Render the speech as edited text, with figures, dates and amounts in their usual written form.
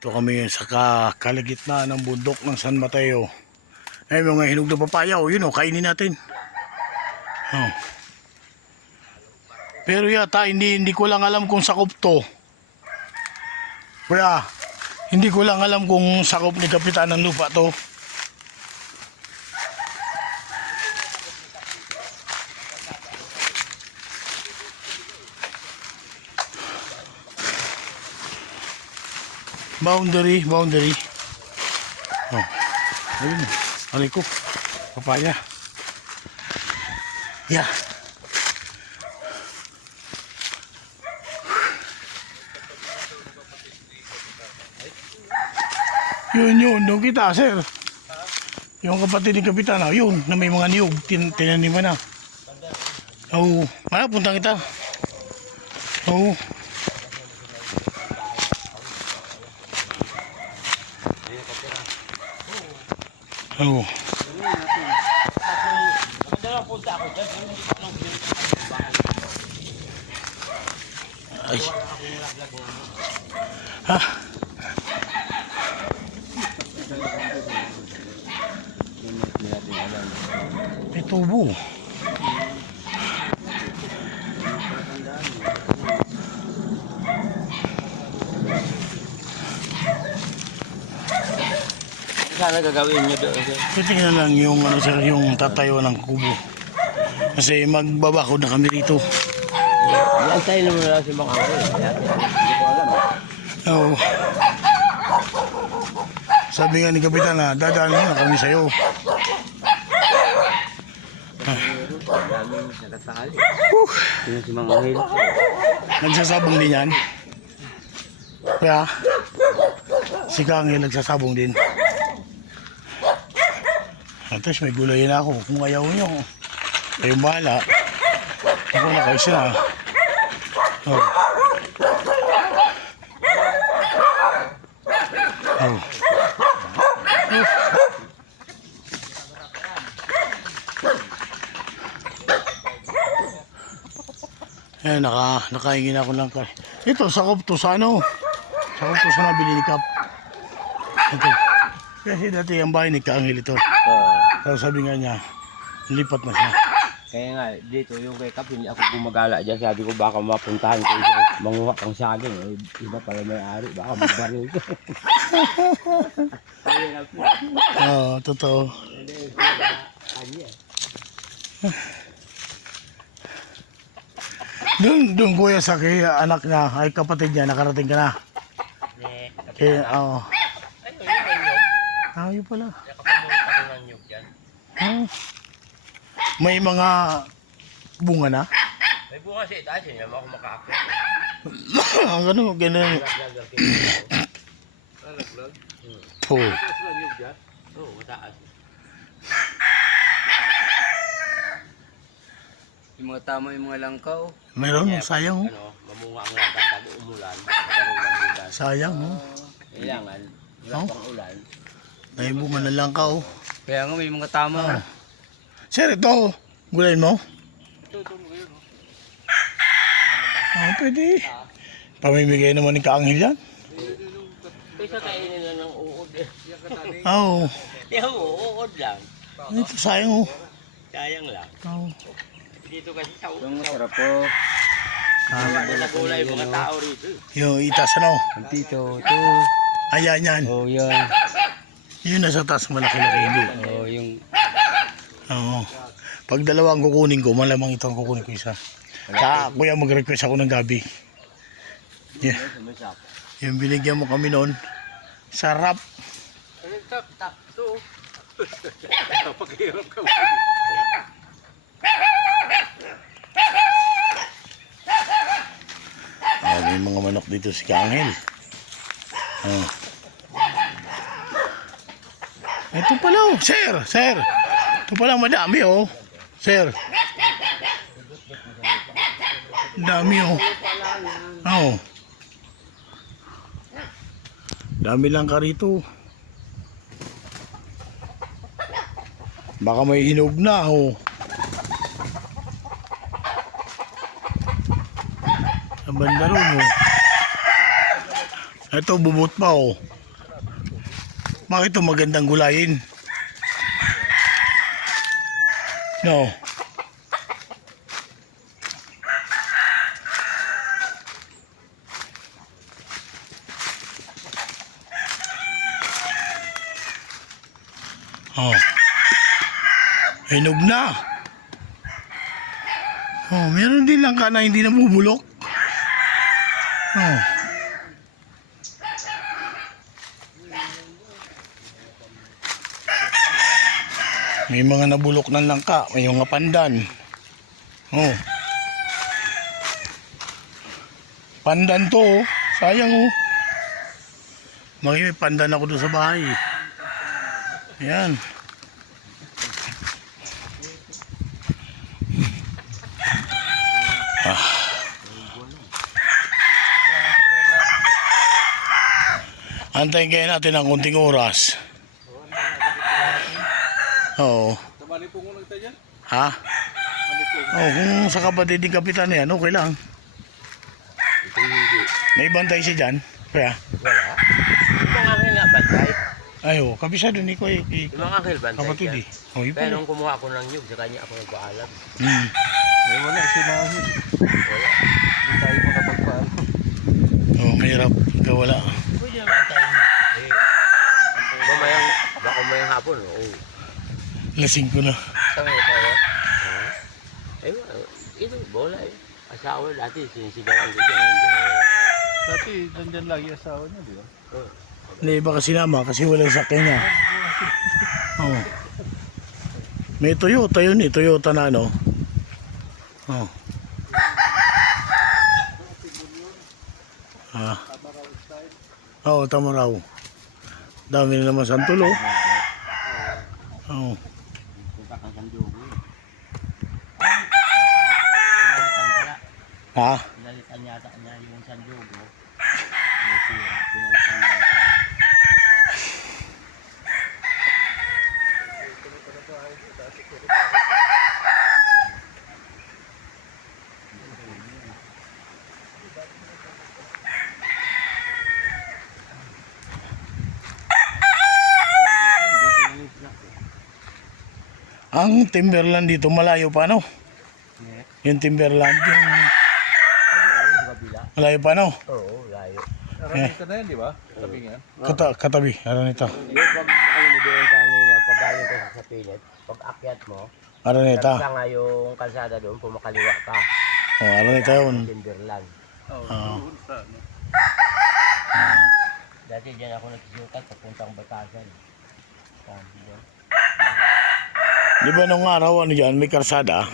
Ito kami sa kalagitnaan ng bundok ng San Mateo. Ay, mga hinog na papaya, o yun o, kainin natin. Oh. Pero yata, hindi ko lang alam kung sakop to. Kaya, hindi ko lang alam kung sakop ni Kapitan ng Lupa to. Boundary. Oh. Ayun. Aray ko. Papaya. Yeah. Yun. Doon kita, sir. Yung kapatid ni Kapitan, yun, na may mga niyog. Tinaniman na. Oo. Puntang kita. Oo. Oo. Ay. Ha? May tubo. Sana gagawin nyo doon. Tingnan lang yung sir, yung tatayo ng kubo. Kasi magbabako na kami rito. Yan tayo naman lang si Makako. Hindi ko alam. Oo. Sabi nga ni Kapitan na dadaan na kami sa'yo. Daming nakasakali. Sino si Mang Angel? Nagsasabong din yan. Kaya si Kangil nagsasabong din. At least may gulayin ako. Kung ayaw nyo, kayong bahala. Ako na kayo sila. Oh. Oh. Nakaingin ako lang kay. Ito, sakop to sa ano? Sakop to sa nabili ni Kap. Ito. Kasi dati ang bahay ni Kaangil ito. So sabi nga niya, lipat na siya. Kaya nga, dito yung kay Kap, hindi ako gumagala dyan. Sabi ko baka mapuntahan ko yung manguha kang saging. Iba pala may ari, baka magbaril ko. Oo, totoo. Doon kuya sa kay anak niya, ay kapatid niya, nakarating ka na. Kaya, oo. Yun pala. May mga bunga na? May bunga siya itaas, hindi naman ako makakit. Ang ganun. Oo. Oo, mataas. Yung mga tama yung mga langkaw. Meron, sayang. Mamunga ang langka pag umulan. Magkaroon ng bugas. Sayang. Kailangan, wala pang ulan. May bunga na lang ka. Kaya nga may mga tama. Sir, ito. Gulayin mo? Ito mo yun. Pwede. Pamimigay naman ni Kaangil yan. Kaysa kainin lang ng uod. Oo. Yung uod lang. Ito, sayang. Sayang lang. Oo. Dito kasi sa uod. Yung masarap po. Nagulay mga tao rito. Yung itas ano? Dito, ito. Ayan yan. Oh, yan. Yun nasa taas malaki-laki hindi. Oh, yung... Oo. Pag dalawang kukunin ko, malamang itong kukunin ko isa. Sa kuya mag-request ako ng gabi. Yeah. Yung binigyan mo kami noon. Sarap. Tap, ito. Pag-hirap ka. May mga manok dito si Kaangil. Ito pala sir. Ito pala madami sir. Dami Dami lang ka rito. Baka may hinog na Sa banda ron Ito bubot pa Bakit ito magandang gulayin? No. Oh. Hinog na. Oh, meron din lang ka na hindi na bubulok. Oh. May mga nabulok ng langka, may mga pandan. Oh. Pandan to, oh. Sayang oh. May pandan ako doon sa bahay. Ayan. Antayin kayo natin ng kunting oras. Oo. Tabali po ngunang tayo dyan? Ha? Oo, kung sa kapatid ng kapitan na yan, okay lang. Ito hindi. May bantay siya dyan. Kaya, Wala. Yung mga akin nga bantay. ayo, kabisado ni ko eh. Yung mga akin bantay Kapatid dyan. eh. Oh, yun Kaya pala. nung kumuha ako ng nyug, sa kanya ako nagpaalam. Hmm. Ay wala, sinahid. Wala. Hindi tayo makapagpaano. Oh, mahirap. Wala. Pwede naman tayo. Baka mayang hapon. Oo. Lasing ko na. Saan nga tayo? Eh, ito, bola eh. Asawa dati, sinisigawan ko dyan. Dati, nandyan lagi asawa niya, di ba? Oo. Hindi, baka sinama kasi walang sakyan niya. Oh. May Toyota yun eh. Toyota na ano. Oh. Ah. Oo, tama raw. Dami na naman santulo. Oh. Punta kang sandugo. Ha? Pinalitan yata niya yung sandugo. Ang Timberland dito malayo pa no? Yung Timberland yung malayo pa no? Oo, layo. Aranita na yan, di ba? Sabi nga. Katabi, ano nito? Yung pag ano mo doon kanina, pag galing ka sa pilit, pag akyat mo, Ano nito? nga yung kalsada doon, pumakaliwa ka. Oh, ano nito yun? Timberland. Oo, Ah. doon sa ano. Dati dyan ako nagsusukat papuntang Batasan. Sabi doon. Di ba nung araw ano dyan, may karsada?